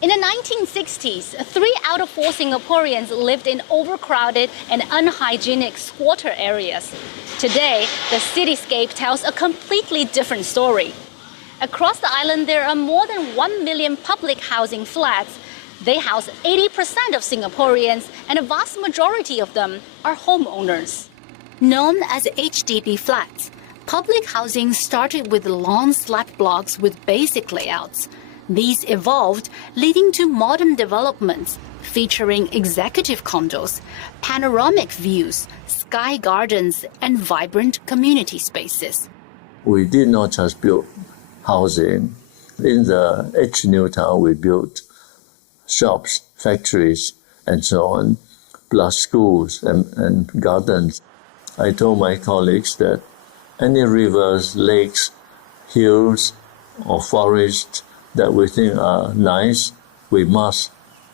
In the 1960s, 3 out of 4 Singaporeans lived in overcrowded and unhygienic squatter areas. Today, the cityscape tells a completely different story. Across the island, there are more than 1 million public housing flats. They house 80% of Singaporeans, and a vast majority of them are homeowners. Known as HDB flats, public housing started with long slab blocks with basic layouts. These evolved, leading to modern developments featuring executive condos, panoramic views, sky gardens, and vibrant community spaces. We did not just build housing. In the New Town, we built shops, factories, and so on, plus schools and gardens. I told my colleagues that any rivers, lakes, hills, or forests that we think are nice, we must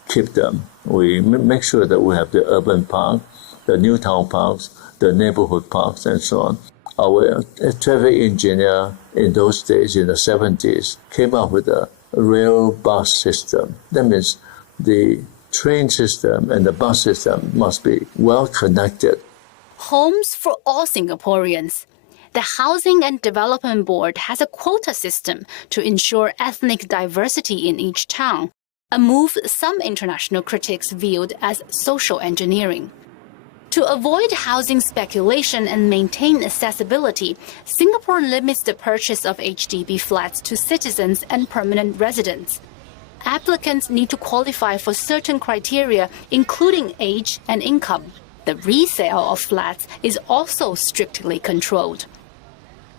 keep them. We make sure that we have the urban park, the new town parks, the neighborhood parks, and so on. Our traffic engineer in those days, in the 70s, came up with a rail bus system. That means the train system and the bus system must be well connected. Homes for all Singaporeans. The Housing and Development Board has a quota system to ensure ethnic diversity in each town, a move some international critics viewed as social engineering. To avoid housing speculation and maintain accessibility, Singapore limits the purchase of HDB flats to citizens and permanent residents. Applicants need to qualify for certain criteria, including age and income. The resale of flats is also strictly controlled.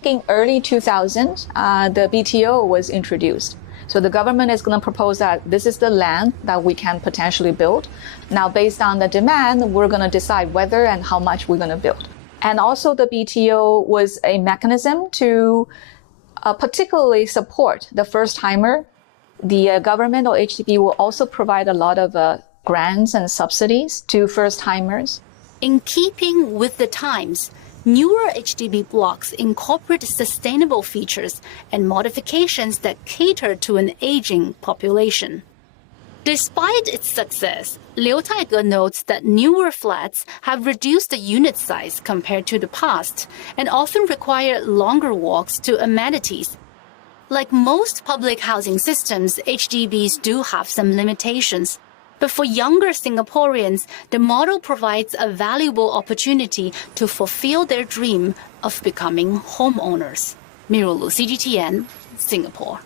In early 2000, the BTO was introduced. So the government is going to propose that this is the land that we can potentially build. Now, based on the demand, we're going to decide whether and how much we're going to build. And also the BTO was a mechanism to particularly support the first-timer. The government or HDB will also provide a lot of grants and subsidies to first-timers. In keeping with the times, newer HDB blocks incorporate sustainable features and modifications that cater to an aging population. Despite its success, Liu Thai Ker notes that newer flats have reduced the unit size compared to the past and often require longer walks to amenities. Like most public housing systems, HDBs do have some limitations. But for younger Singaporeans, the model provides a valuable opportunity to fulfill their dream of becoming homeowners. Mirulu, CGTN, Singapore.